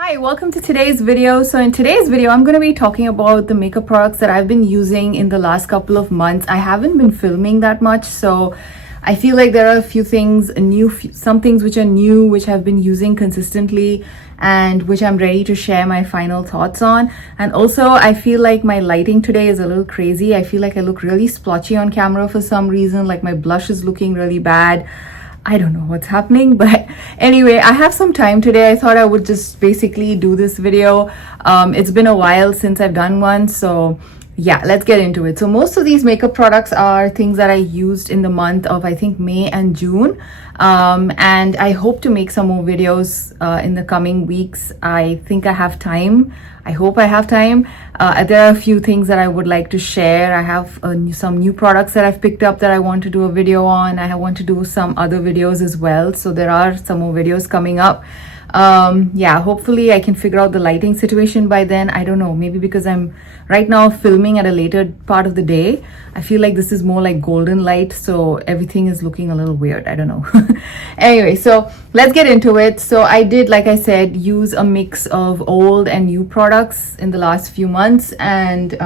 Hi, welcome to today's video. So in today's video, I'm going to be talking about the makeup products that I've been using in the last couple of months. I haven't been filming that much, so I feel like there are a few things new, some things which are new, which I've been using consistently and which I'm ready to share my final thoughts on. And also, I feel like my lighting today is a little crazy. I feel like I look really splotchy on camera for some reason, like my blush is looking really bad. I don't know what's happening, but anyway, I have some time today. I thought I would just basically do this video. It's been a while since I've done one, so yeah, let's get into it. So most of these makeup products are things that I used in the month of, I think, May and June. And I hope to make some more videos in the coming weeks. I think I have time. I hope I have time. There are a few things that I would like to share. I have some new products that I've picked up that I want to do a video on. I want to do some other videos as well. So there are some more videos coming up. Yeah, hopefully I can figure out the lighting situation by then. I don't know, maybe because I'm right now filming at a later part of the day. I feel like this is more like golden light, so everything is looking a little weird. I don't know. Anyway, so let's get into it. So I did, like I said, use a mix of old and new products in the last few months, and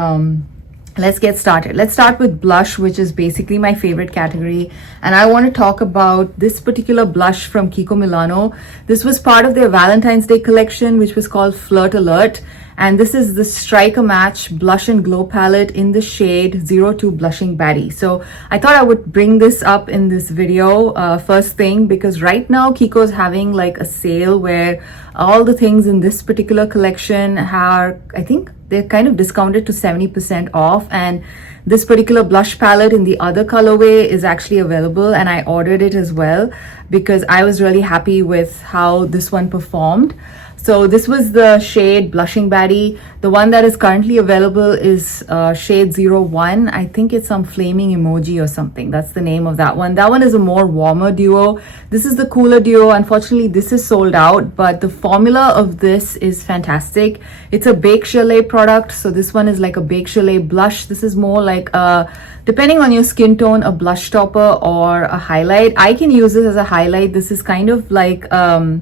let's get started. Let's start with blush, which is basically my favorite category. And I want to talk about this particular blush from Kiko Milano. This was part of their Valentine's Day collection, which was called Flirt Alert. And this is the Strike a Match Blush and Glow palette in the shade 02 Blushing Baddie. So I thought I would bring this up in this video first thing, because right now Kiko is having like a sale where all the things in this particular collection are, I think, they're kind of discounted to 70% off, and this particular blush palette in the other colorway is actually available, and I ordered it as well because I was really happy with how this one performed. So this was the shade Blushing Baddie. The one that is currently available is shade 01. I think it's some flaming emoji or something. That's the name of that one. That one is a more warmer duo. This is the cooler duo. Unfortunately, this is sold out, but the formula of this is fantastic. It's a Bake Chalet product. So this one is like a Bake Chalet blush. This is more like a, depending on your skin tone, a blush topper or a highlight. I can use this as a highlight. This is kind of like a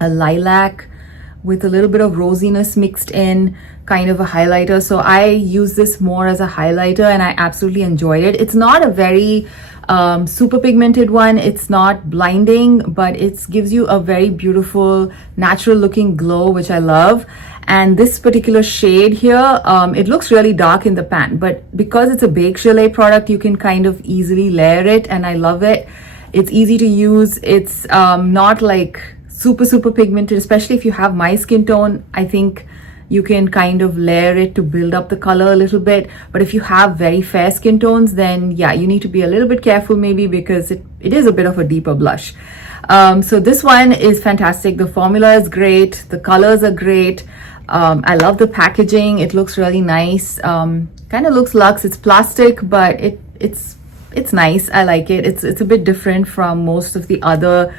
lilac with a little bit of rosiness mixed in, kind of a highlighter. So I use this more as a highlighter and I absolutely enjoyed it. It's not a very super pigmented one. It's not blinding, but it gives you a very beautiful, natural looking glow, which I love. And this particular shade here, it looks really dark in the pan, but because it's a Bake Chalet product, you can kind of easily layer it, and I love it. It's easy to use. It's not like super pigmented, especially if you have my skin tone. I think you can kind of layer it to build up the color a little bit, but if you have very fair skin tones, then yeah, you need to be a little bit careful maybe, because it is a bit of a deeper blush. So this one is fantastic. The formula is great, the colors are great. I love the packaging. It looks really nice. Kind of looks luxe. It's plastic, but it's nice. I like it. It's a bit different from most of the other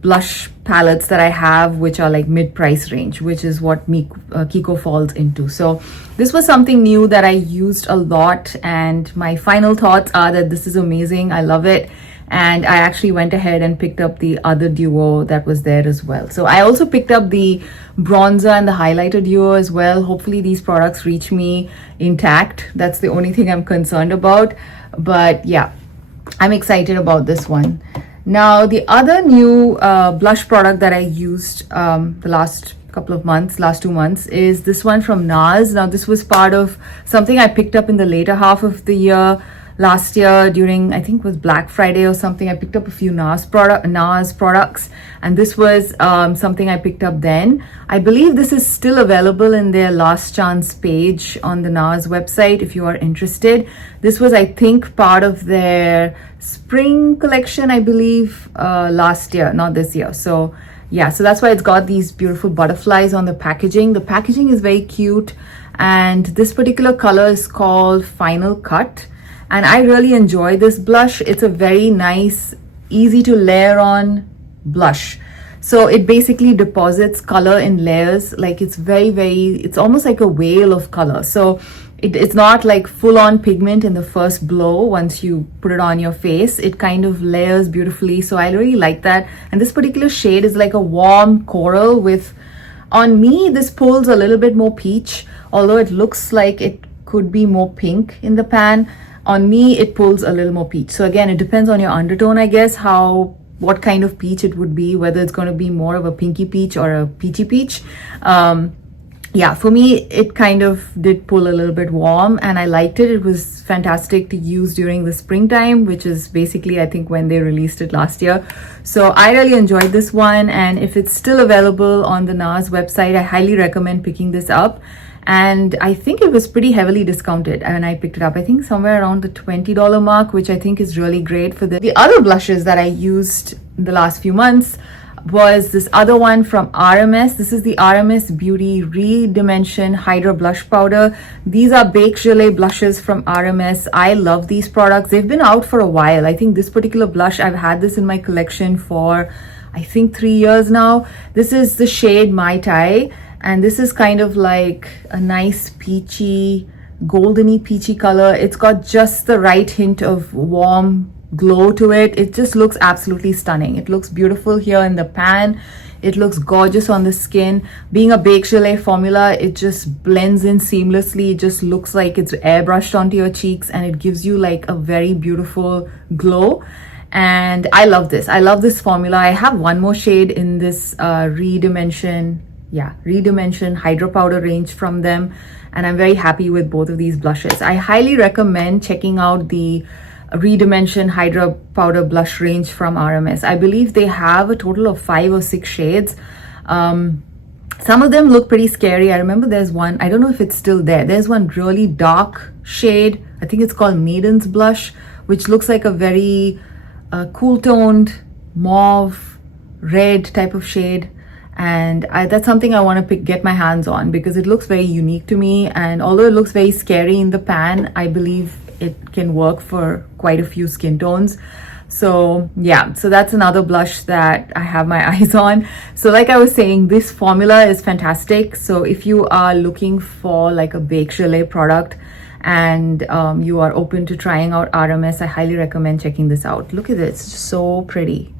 blush palettes that I have, which are like mid-price range, which is what Kiko falls into. So this was something new that I used a lot, and my final thoughts are that this is amazing. I love it. And I actually went ahead and picked up the other duo that was there as well. So I also picked up the bronzer and the highlighter duo as well. Hopefully these products reach me intact. That's the only thing I'm concerned about. But yeah, I'm excited about this one. Now, the other new blush product that I used the last couple of months, last 2 months, is this one from NARS. Now, this was part of something I picked up in the later half of the year. Last year during, I think it was Black Friday or something, I picked up a few NARS products, and this was something I picked up then. I believe this is still available in their last chance page on the NARS website if you are interested. This was, I think, part of their spring collection, I believe, last year, not this year. So yeah, so that's why it's got these beautiful butterflies on the packaging. The packaging is very cute, and this particular color is called Final Cut. And I really enjoy this blush. It's a very nice, easy to layer on blush. So it basically deposits color in layers. Like it's it's almost like a whale of color. So it's not like full on pigment in the first blow. Once you put it on your face, it kind of layers beautifully. So I really like that. And this particular shade is like a warm coral with On me, this pulls a little bit more peach, although it looks like it could be more pink in the pan. On me, it pulls a little more peach. So again, it depends on your undertone, I guess, what kind of peach it would be, whether it's going to be more of a pinky peach or a peachy peach. Yeah, for me, it kind of did pull a little bit warm, and I liked it. It was fantastic to use during the springtime, which is basically, I think, when they released it last year. So I really enjoyed this one, and if it's still available on the NARS website, I highly recommend picking this up. And I think it was pretty heavily discounted when I picked it up. I think somewhere around the $20 mark, which I think is really great for the other blushes that I used in the last few months was this other one from RMS. This is the RMS Beauty Redimension Hydra Blush Powder. These are Baked Gelée blushes from RMS. I love these products. They've been out for a while. I think this particular blush, I've had this in my collection for, I think, 3 years now. This is the shade Mai Tai, and this is kind of like a nice peachy, goldeny peachy color. It's got just the right hint of warm glow to it. It just looks absolutely stunning. It looks beautiful here in the pan. It looks gorgeous on the skin. Being a Baked Gelée formula, it just blends in seamlessly. It just looks like it's airbrushed onto your cheeks, and it gives you like a very beautiful glow. And I love this. I love this formula. I have one more shade in this Redimension Hydra Powder range from them, and I'm very happy with both of these blushes. I highly recommend checking out the Redimension Hydra Powder blush range from RMS. I believe they have a total of 5 or 6 shades. Some of them look pretty scary. I remember there's one, I don't know if it's still there. There's one really dark shade. I think it's called Maiden's Blush, which looks like a very cool toned mauve red type of shade. And that's something I want to get my hands on because it looks very unique to me. And although it looks very scary in the pan, I believe it can work for quite a few skin tones. So yeah, so that's another blush that I have my eyes on. So like I was saying, this formula is fantastic. So if you are looking for like a Baked Gelée product and you are open to trying out RMS, I highly recommend checking this out. Look at this, it's so pretty.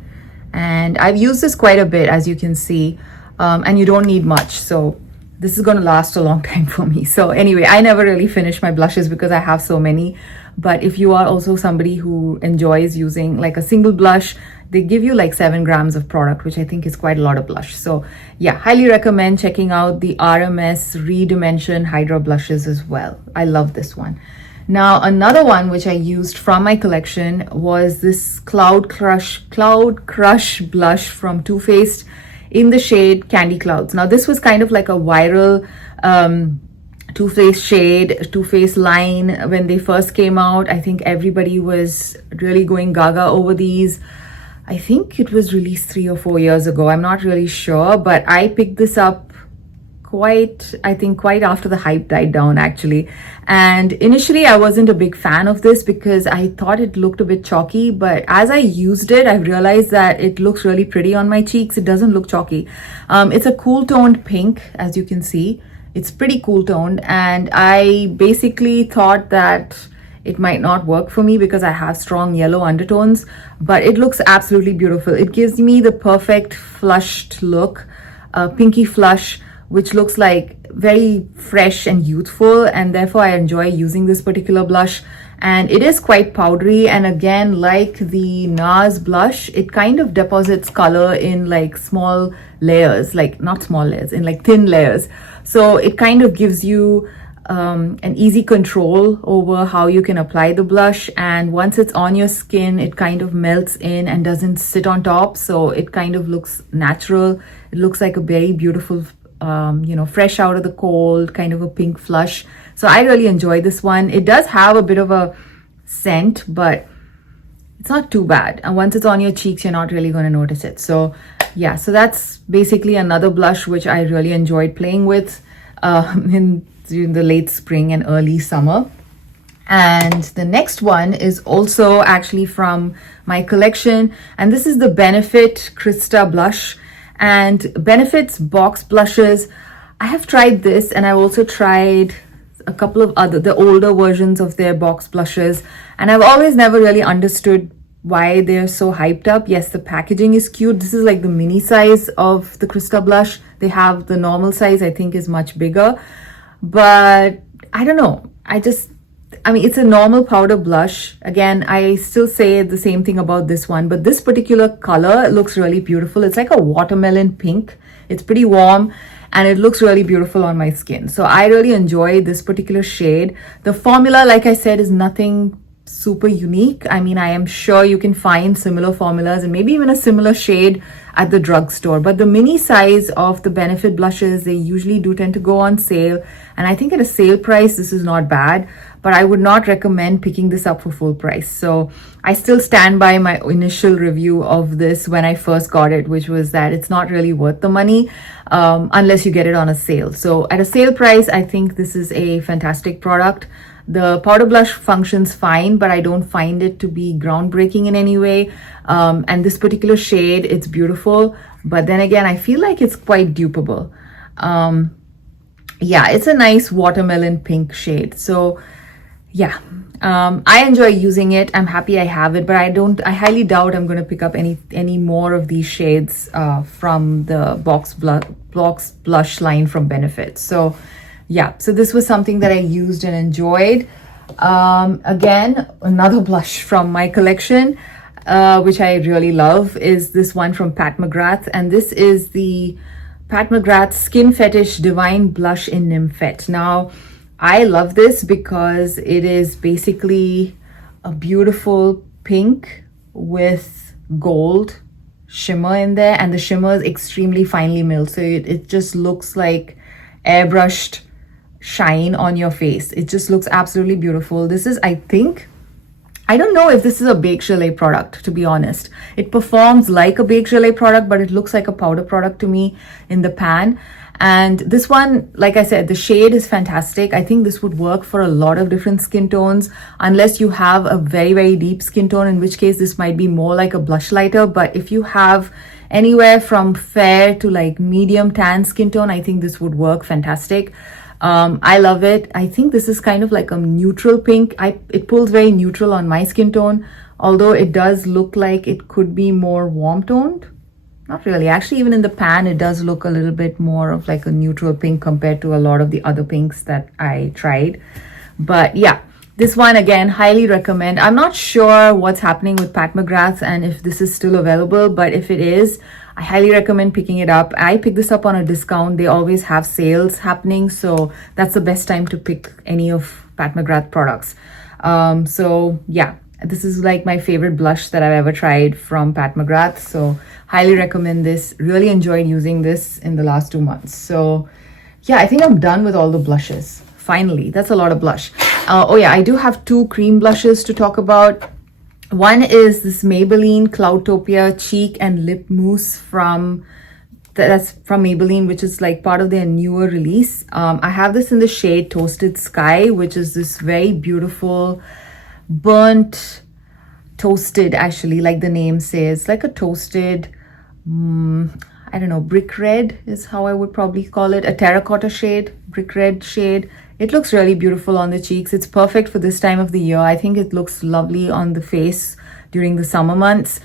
And I've used this quite a bit, as you can see, and you don't need much. So this is going to last a long time for me. So anyway, I never really finish my blushes because I have so many. But if you are also somebody who enjoys using like a single blush, they give you like 7 grams of product, which I think is quite a lot of blush. So yeah, highly recommend checking out the RMS Redimension Hydra blushes as well. I love this one. Now, another one which I used from my collection was this Cloud Crush blush from Too Faced in the shade Candy Clouds. Now, this was kind of like a viral Too Faced shade, Too Faced line when they first came out. I think everybody was really going gaga over these. I think it was released 3 or 4 years ago. I'm not really sure, but I picked this up quite after the hype died down actually. And initially I wasn't a big fan of this because I thought it looked a bit chalky, but as I used it, I realized that it looks really pretty on my cheeks. It doesn't look chalky. It's a cool toned pink, as you can see. It's pretty cool toned, and I basically thought that it might not work for me because I have strong yellow undertones, but it looks absolutely beautiful. It gives me the perfect flushed look, pinky flush, which looks like very fresh and youthful, and therefore I enjoy using this particular blush. And it is quite powdery, and again, like the NARS blush, it kind of deposits color in like small layers, like not small layers, in like thin layers. So it kind of gives you an easy control over how you can apply the blush, and once it's on your skin, it kind of melts in and doesn't sit on top, so it kind of looks natural. It looks like a very beautiful fresh out of the cold kind of a pink flush. So I really enjoy this one. It does have a bit of a scent, but it's not too bad, and once it's on your cheeks, you're not really going to notice it. So yeah, so that's basically another blush which I really enjoyed playing with during the late spring and early summer. And the next one is also actually from my collection, and this is the Benefit Krista blush. And Benefit's box blushes, I have tried this, and I've also tried a couple of the older versions of their box blushes, and I've always never really understood why they're so hyped up. Yes, the packaging is cute. This is like the mini size of the Crystal blush. They have the normal size, I think, is much bigger. But I don't know. I mean, it's a normal powder blush. Again, I still say the same thing about this one, but this particular color looks really beautiful. It's like a watermelon pink. It's pretty warm and it looks really beautiful on my skin. So I really enjoy this particular shade. The formula, like I said, is nothing super unique. I mean, I am sure you can find similar formulas and maybe even a similar shade at the drugstore, but the mini size of the Benefit blushes, they usually do tend to go on sale, and I think at a sale price this is not bad, but I would not recommend picking this up for full price. So I still stand by my initial review of this when I first got it, which was that it's not really worth the money unless you get it on a sale. So at a sale price, I think this is a fantastic product. The powder blush functions fine, but I don't find it to be groundbreaking in any way. And this particular shade, it's beautiful, but then again, I feel like it's quite dupeable. Yeah, it's a nice watermelon pink shade. So yeah, I enjoy using it. I'm happy I have it, but I highly doubt I'm going to pick up any more of these shades from the Box Blush line from Benefit. So yeah, so this was something that I used and enjoyed. Again, another blush from my collection, which I really love, is this one from Pat McGrath. And this is the Pat McGrath Skin Fetish Divine Blush in Nymphette. Now, I love this because it is basically a beautiful pink with gold shimmer in there. And the shimmer is extremely finely milled. So it just looks like airbrushed shine on your face. It just looks absolutely beautiful. This is, I don't know if this is a Baked Gelée product, to be honest. It performs like a Baked Gelée product, but it looks like a powder product to me in the pan. And this one, like I said, the shade is fantastic. I think this would work for a lot of different skin tones, unless you have a very, very deep skin tone, in which case this might be more like a blush lighter. But if you have anywhere from fair to like medium tan skin tone, I think this would work fantastic. I love it. I think this is kind of like a neutral pink. It pulls very neutral on my skin tone, although it does look like it could be more warm toned. Not really. Actually, even in the pan, it does look a little bit more of like a neutral pink compared to a lot of the other pinks that I tried. But yeah, this one again, highly recommend. I'm not sure what's happening with Pat McGrath and if this is still available, but if it is, I highly recommend picking it up. I picked this up on a discount. They always have sales happening, so that's the best time to pick any of Pat McGrath products. So yeah, this is like my favorite blush that I've ever tried from Pat McGrath. So highly recommend this. Really enjoyed using this in the last 2 months. So yeah, I think I'm done with all the blushes. Finally, that's a lot of blush. Oh yeah, I do have 2 cream blushes to talk about. One is this Maybelline Cloudtopia Cheek and Lip Mousse that's from Maybelline, which is like part of their newer release. I have this in the shade Toasted Sky, which is this very beautiful burnt toasted, actually, like the name says, like a toasted, I don't know, brick red is how I would probably call it, a terracotta shade, brick red shade. It looks really beautiful on the cheeks. It's perfect for this time of the year. I think it looks lovely on the face during the summer months.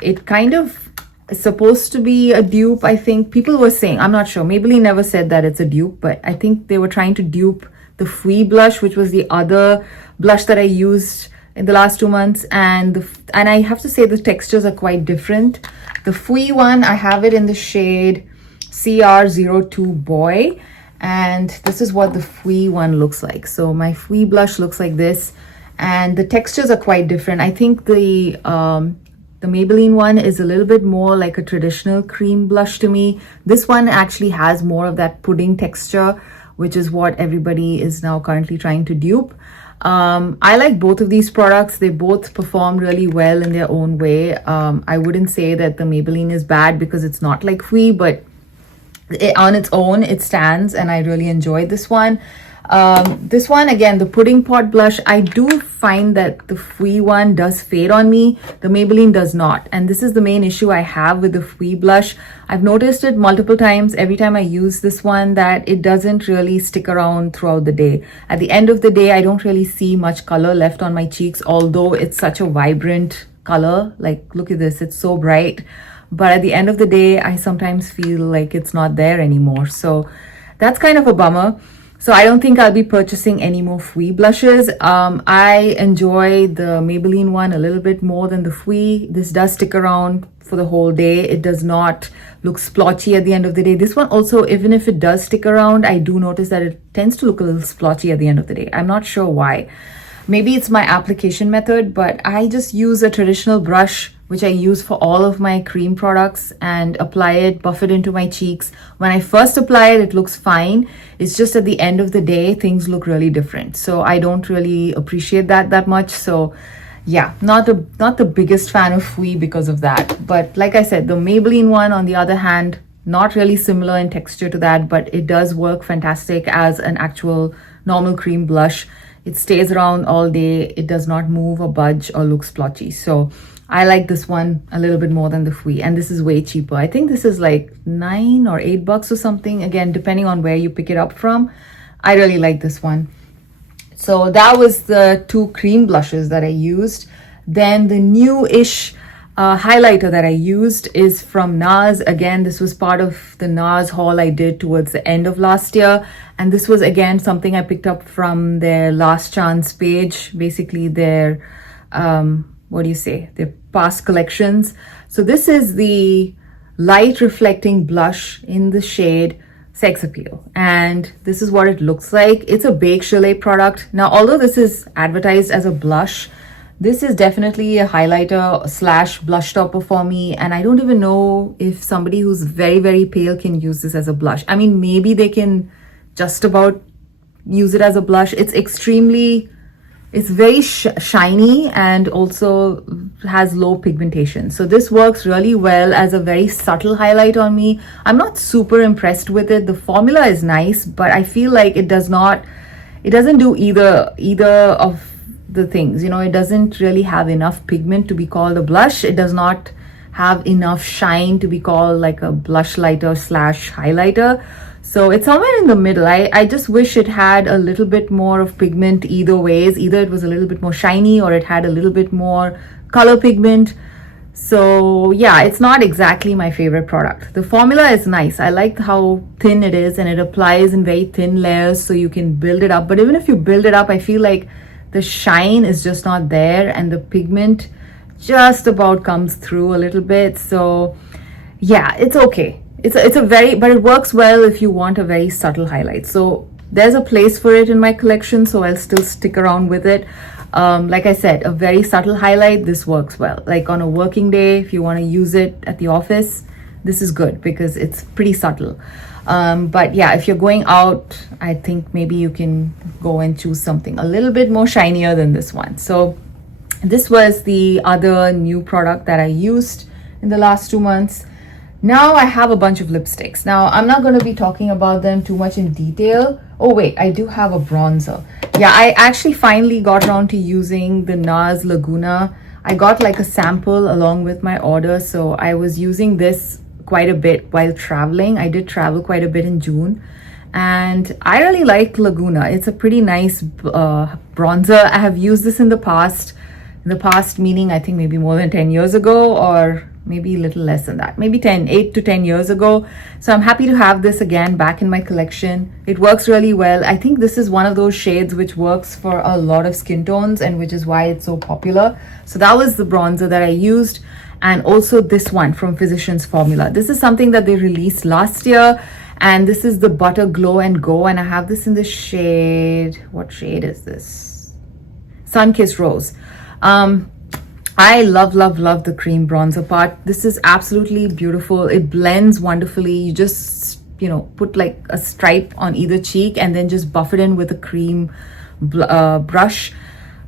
It kind of is supposed to be a dupe, I think. People were saying, I'm not sure. Maybelline never said that it's a dupe, but I think they were trying to dupe the Fui blush, which was the other blush that I used in the last 2 months. And I have to say the textures are quite different. The Fui one, I have it in the shade CR02 Boy. And this is what the Fui one looks like. So my Fui blush looks like this, and the textures are quite different. I think the Maybelline one is a little bit more like a traditional cream blush to me. This one actually has more of that pudding texture, which is what everybody is now currently trying to dupe. I like both of these products. They both perform really well in their own way. I wouldn't say that the Maybelline is bad because it's not like Fui, but on its own it stands, and I really enjoyed this one. This one, again, the pudding pot blush, I do find that the Fui one does fade on me. The Maybelline does not, and this is the main issue I have with the Fui blush. I've noticed it multiple times every time I use this one, that it doesn't really stick around throughout the day. At the end of the day, I don't really see much color left on my cheeks, although it's such a vibrant color. Like, look at this, it's so bright. But at the end of the day, I sometimes feel like it's not there anymore. So that's kind of a bummer. So I don't think I'll be purchasing any more Fui blushes. I enjoy the Maybelline one a little bit more than the Fui. This does stick around for the whole day. It does not look splotchy at the end of the day. This one also, even if it does stick around, I do notice that it tends to look a little splotchy at the end of the day. I'm not sure why. Maybe it's my application method, but I just use a traditional brush, which I use for all of my cream products, and apply it, buff it into my cheeks. When I first apply it, it looks fine. It's just at the end of the day, things look really different. So I don't really appreciate that much. So yeah, not the biggest fan of Fui because of that. But like I said, the Maybelline one, on the other hand, not really similar in texture to that, but it does work fantastic as an actual normal cream blush. It stays around all day. It does not move or budge or look splotchy. So I like this one a little bit more than the Fui, and this is way cheaper. I think this is like $9 or $8 or something. Again, depending on where you pick it up from. I really like this one. So that was the two cream blushes that I used. Then the new-ish highlighter that I used is from NARS. Again, this was part of the NARS haul I did towards the end of last year. And this was, again, something I picked up from their Last Chance page, basically their, their past collections. So this is the light reflecting blush in the shade Sex Appeal. And this is what it looks like. It's a Bake Chalet product. Now, although this is advertised as a blush, this is definitely a highlighter slash blush topper for me. And I don't even know if somebody who's very, very pale can use this as a blush. I mean, maybe they can just about use it as a blush. It's very shiny and also has low pigmentation. So this works really well as a very subtle highlight on me. I'm not super impressed with it. The formula is nice, but I feel like it doesn't do either of the things. You know, it doesn't really have enough pigment to be called a blush. It does not have enough shine to be called like a blush lighter slash highlighter. So it's somewhere in the middle. I just wish it had a little bit more of pigment either ways. Either it was a little bit more shiny or it had a little bit more color pigment. So yeah, it's not exactly my favorite product. The formula is nice. I like how thin it is and it applies in very thin layers so you can build it up. But even if you build it up, I feel like the shine is just not there and the pigment just about comes through a little bit. So yeah, it's okay. But it works well if you want a very subtle highlight. So there's a place for it in my collection, so I'll still stick around with it. Like I said, a very subtle highlight, this works well. Like on a working day, if you want to use it at the office, this is good because it's pretty subtle. But yeah, if you're going out, I think maybe you can go and choose something a little bit more shinier than this one. So this was the other new product that I used in the last 2 months. Now I have a bunch of lipsticks. Now I'm not going to be talking about them too much in detail. Oh wait, I do have a bronzer. Yeah, I actually finally got around to using the NARS Laguna. I got like a sample along with my order. So I was using this quite a bit while traveling. I did travel quite a bit in June. And I really like Laguna. It's a pretty nice bronzer. I have used this in the past. In the past meaning I think maybe more than 10 years ago, or maybe a little less than that, maybe 8 to 10 years ago. So I'm happy to have this again back in my collection. It works really well. I think this is one of those shades which works for a lot of skin tones and which is why it's so popular. So that was the bronzer that I used. And also this one from Physicians Formula. This is something that they released last year. And this is the Butter Glow and Go. And I have this in the shade, what shade is this? Sunkissed Rose. I love the cream bronzer part. This is absolutely beautiful. It blends wonderfully. You just, put like a stripe on either cheek and then just buff it in with a cream brush,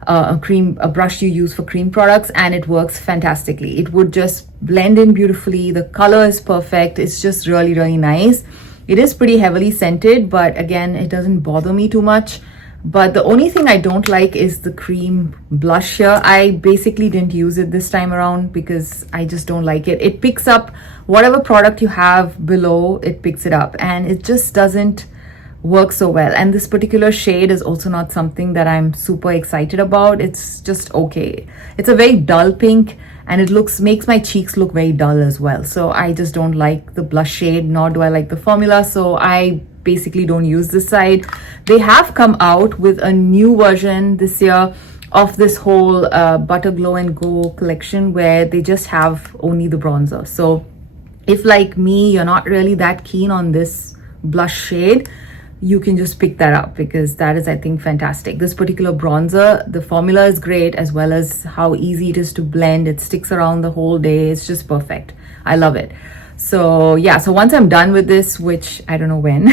a brush you use for cream products, and it works fantastically. It would just blend in beautifully. The color is perfect. It's just really, really nice. It is pretty heavily scented, but again, it doesn't bother me too much. But the only thing I don't like is the cream blush here. I basically didn't use it this time around because I just don't like it. It picks up whatever product you have below, it picks it up, and it just doesn't work so well. And this particular shade is also not something that I'm super excited about. It's just okay. It's a very dull pink, and it makes my cheeks look very dull as well. So I just don't like the blush shade, nor do I like the formula. So I basically don't use this side. They have come out with a new version this year of this whole Butter Glow and Go collection, where they just have only the bronzer. So if, like me, you're not really that keen on this blush shade, you can just pick that up, because that is, I think, fantastic. This particular bronzer, the formula is great, as well as how easy it is to blend. It sticks around the whole day. It's just perfect. I love it. So yeah, so once I'm done with this, which I don't know when,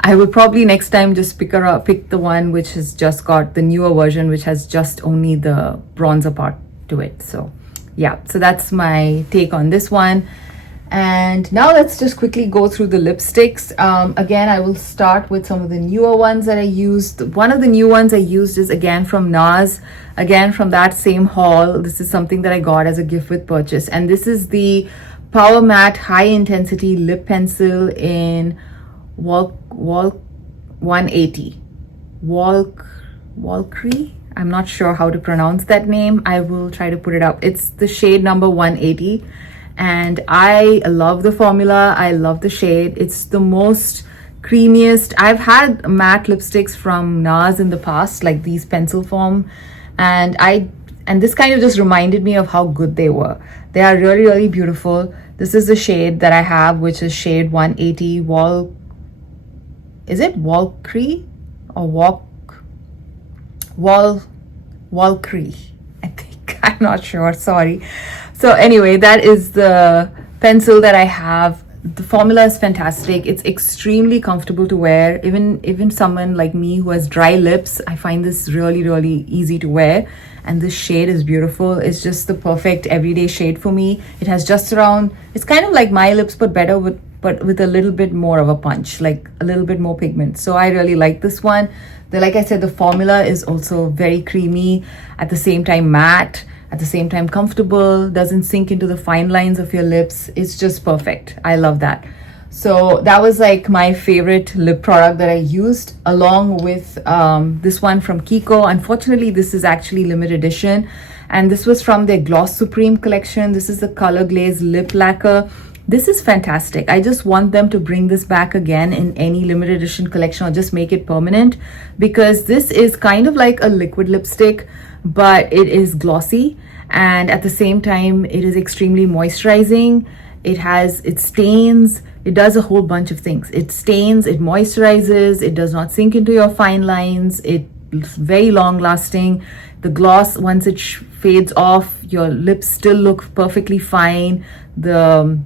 I will probably next time just pick the one which has just got the newer version, which has just only the bronzer part to it. So yeah, so that's my take on this one. And now let's just quickly go through the lipsticks. Again, I will start with some of the newer ones that I used. One of the new ones I used is again from NARS, again from that same haul. This is something that I got as a gift with purchase, and this is the Power Matte High Intensity Lip Pencil in Walk 180. Walcree? I'm not sure how to pronounce that name. I will try to put it up. It's the shade number 180. And I love the formula. I love the shade. It's the most creamiest. I've had matte lipsticks from NARS in the past, like these pencil form, and this kind of just reminded me of how good they were. They are really, really beautiful. This is the shade that I have, which is shade 180 Is it Walcree or Walcree? I think. I'm not sure. Sorry. So anyway, that is the pencil that I have. The formula is fantastic. It's extremely comfortable to wear. Even someone like me who has dry lips, I find this really, really easy to wear. And this shade is beautiful. It's just the perfect everyday shade for me. It has just around, it's kind of like my lips, but better but with a little bit more of a punch, like a little bit more pigment. So I really like this one. Like I said, the formula is also very creamy, at the same time matte, at the same time comfortable, doesn't sink into the fine lines of your lips. It's just perfect. I love that. So that was like my favorite lip product that I used, along with this one from Kiko. Unfortunately, this is actually limited edition, and this was from their Gloss Supreme collection. This is the Color Glaze Lip Lacquer. This is fantastic. I just want them to bring this back again in any limited edition collection, or just make it permanent, because this is kind of like a liquid lipstick, but it is glossy, and at the same time it is extremely moisturizing. It stains, it does a whole bunch of things. It stains, it moisturizes, it does not sink into your fine lines, it's very long lasting. The gloss, once it fades off, your lips still look perfectly fine. The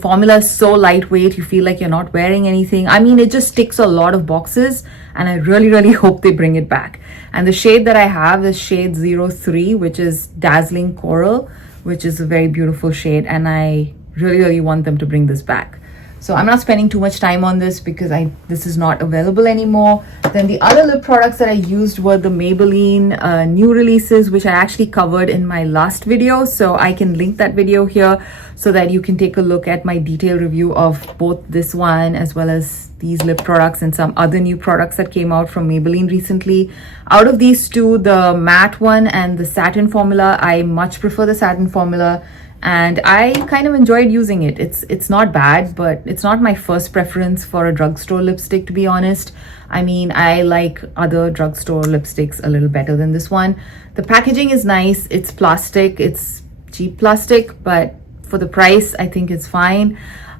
formula is so lightweight, you feel like you're not wearing anything. I mean, it just ticks a lot of boxes, and I really, really hope they bring it back. And the shade that I have is shade 03, which is Dazzling Coral, which is a very beautiful shade, and I really, really want them to bring this back. So I'm not spending too much time on this because this is not available anymore. Then the other lip products that I used were the Maybelline new releases, which I actually covered in my last video. So I can link that video here so that you can take a look at my detailed review of both this one as well as these lip products and some other new products that came out from Maybelline recently. Out of these two, the matte one and the satin formula, I much prefer the satin formula, and I kind of enjoyed using it. It's not bad, but it's not my first preference for a drugstore lipstick, to be honest. I mean, I like other drugstore lipsticks a little better than this one. The packaging is nice. It's plastic. It's cheap plastic, but for the price, I think it's fine.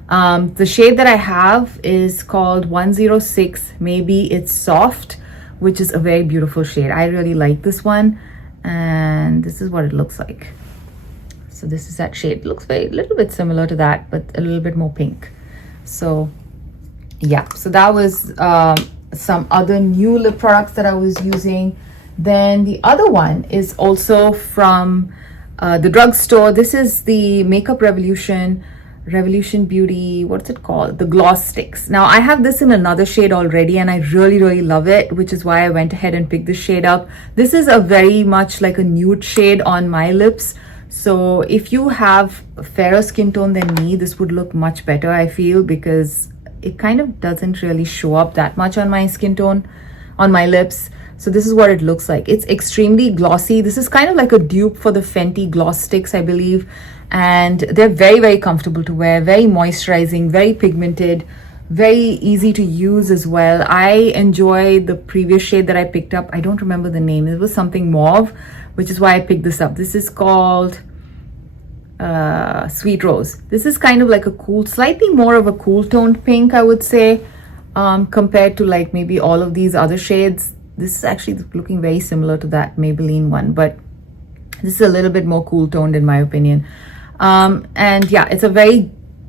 The shade that I have is called 106 Maybe It's Soft, which is a very beautiful shade. I really like this one, and this is what it looks like. So this is that shade. It looks a little bit similar to that, but a little bit more pink. So yeah, so that was some other new lip products that I was using. Then the other one is also from the drugstore. This is the Makeup Revolution Beauty, what's it called? The Gloss Sticks. Now I have this in another shade already, and I really, really love it, which is why I went ahead and picked this shade up. This is a very much like a nude shade on my lips. So if you have a fairer skin tone than me, this would look much better, I feel, because it kind of doesn't really show up that much on my skin tone, on my lips. So this is what it looks like. It's extremely glossy. This is kind of like a dupe for the Fenty Gloss Sticks, I believe. And they're very, very comfortable to wear, very moisturizing, very pigmented, very easy to use as well. I enjoy the previous shade that I picked up. I don't remember the name. It was something mauve, which is why I picked this up. This is called Sweet Rose. This is kind of like a cool, slightly more of a cool toned pink, I would say, compared to like maybe all of these other shades. This is actually looking very similar to that Maybelline one, but this is a little bit more cool toned in my opinion. And yeah,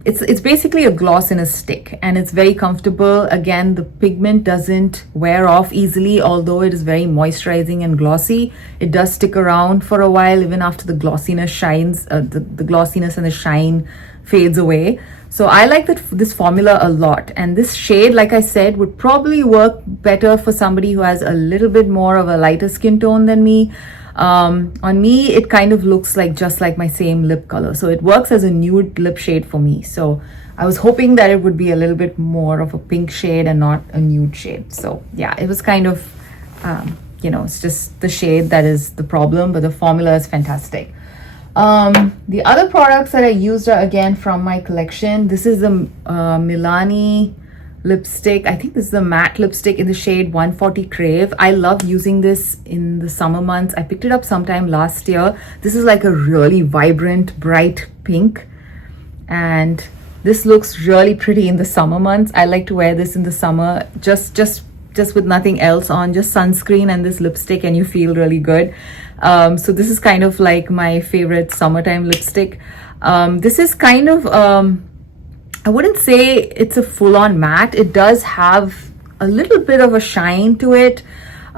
it's basically a gloss in a stick, and it's very comfortable. Again, the pigment doesn't wear off easily, although it is very moisturizing and glossy. It does stick around for a while, even after the glossiness shines, the glossiness and the shine fades away. So I like this formula a lot, and this shade, like I said, would probably work better for somebody who has a little bit more of a lighter skin tone than me. On me, it kind of looks like just like my same lip color, so it works as a nude lip shade for me. So I was hoping that it would be a little bit more of a pink shade and not a nude shade. So yeah, it was kind of it's just the shade that is the problem, but the formula is fantastic. The other products that I used are again from my collection. This is the Milani lipstick. I think this is the matte lipstick in the shade 140 Crave. I love using this in the summer months. I picked it up sometime last year. This is like a really vibrant, bright pink, and this looks really pretty in the summer months. I like to wear this in the summer, just with nothing else on, just sunscreen and this lipstick, and you feel really good. So this is kind of like my favorite summertime lipstick. This is kind of I wouldn't say it's a full-on matte. It does have a little bit of a shine to it,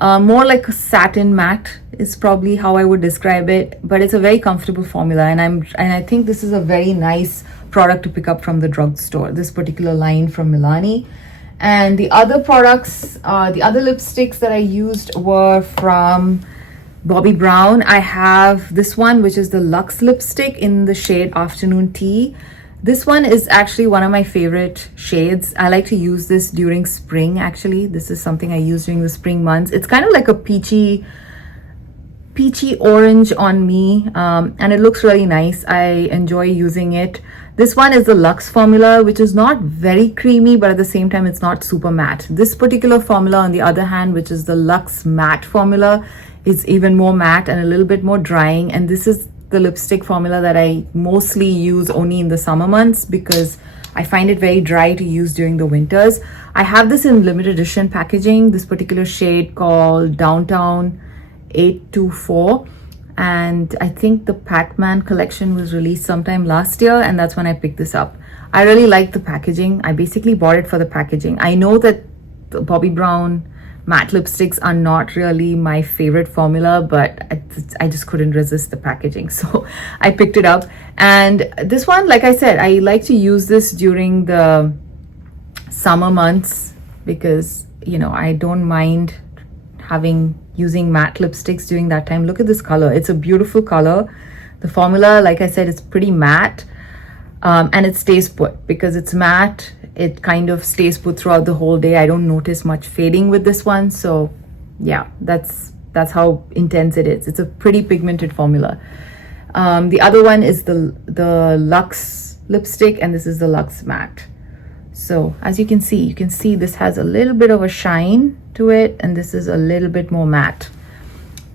more like a satin matte is probably how I would describe it, but it's a very comfortable formula, and I think this is a very nice product to pick up from the drugstore, this particular line from Milani. And the other products, the other lipsticks that I used were from Bobbi Brown. I have this one, which is the Luxe lipstick in the shade Afternoon Tea. This one is actually one of my favorite shades. I like to use this during spring, actually. This is something I use during the spring months. It's kind of like a peachy orange on me, and it looks really nice. I enjoy using it. This one is the Luxe formula, which is not very creamy, but at the same time, it's not super matte. This particular formula, on the other hand, which is the Luxe matte formula, is even more matte and a little bit more drying. And this is the lipstick formula that I mostly use only in the summer months because I find it very dry to use during the winters. I have this in limited edition packaging, this particular shade called Downtown 824, and I think the Pac-Man collection was released sometime last year, and that's when I picked this up. I really like the packaging. I basically bought it for the packaging. I know that the Bobbi Brown matte lipsticks are not really my favorite formula, but I just couldn't resist the packaging, so I picked it up. And this one, like I said, I like to use this during the summer months because I don't mind using matte lipsticks during that time. Look at this color. It's a beautiful color. The formula, like I said, it's pretty matte, and it stays put because it's matte. It kind of stays put throughout the whole day. I don't notice much fading with this one. So yeah, that's how intense it is. It's a pretty pigmented formula. The other one is the Luxe lipstick, and this is the Luxe matte. So as you can see this has a little bit of a shine to it, and this is a little bit more matte.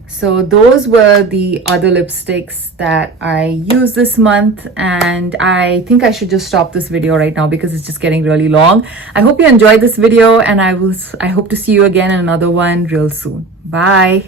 So those were the other lipsticks that I used this month, and I think I should just stop this video right now because it's just getting really long. I hope you enjoyed this video, and I hope to see you again in another one real soon. Bye.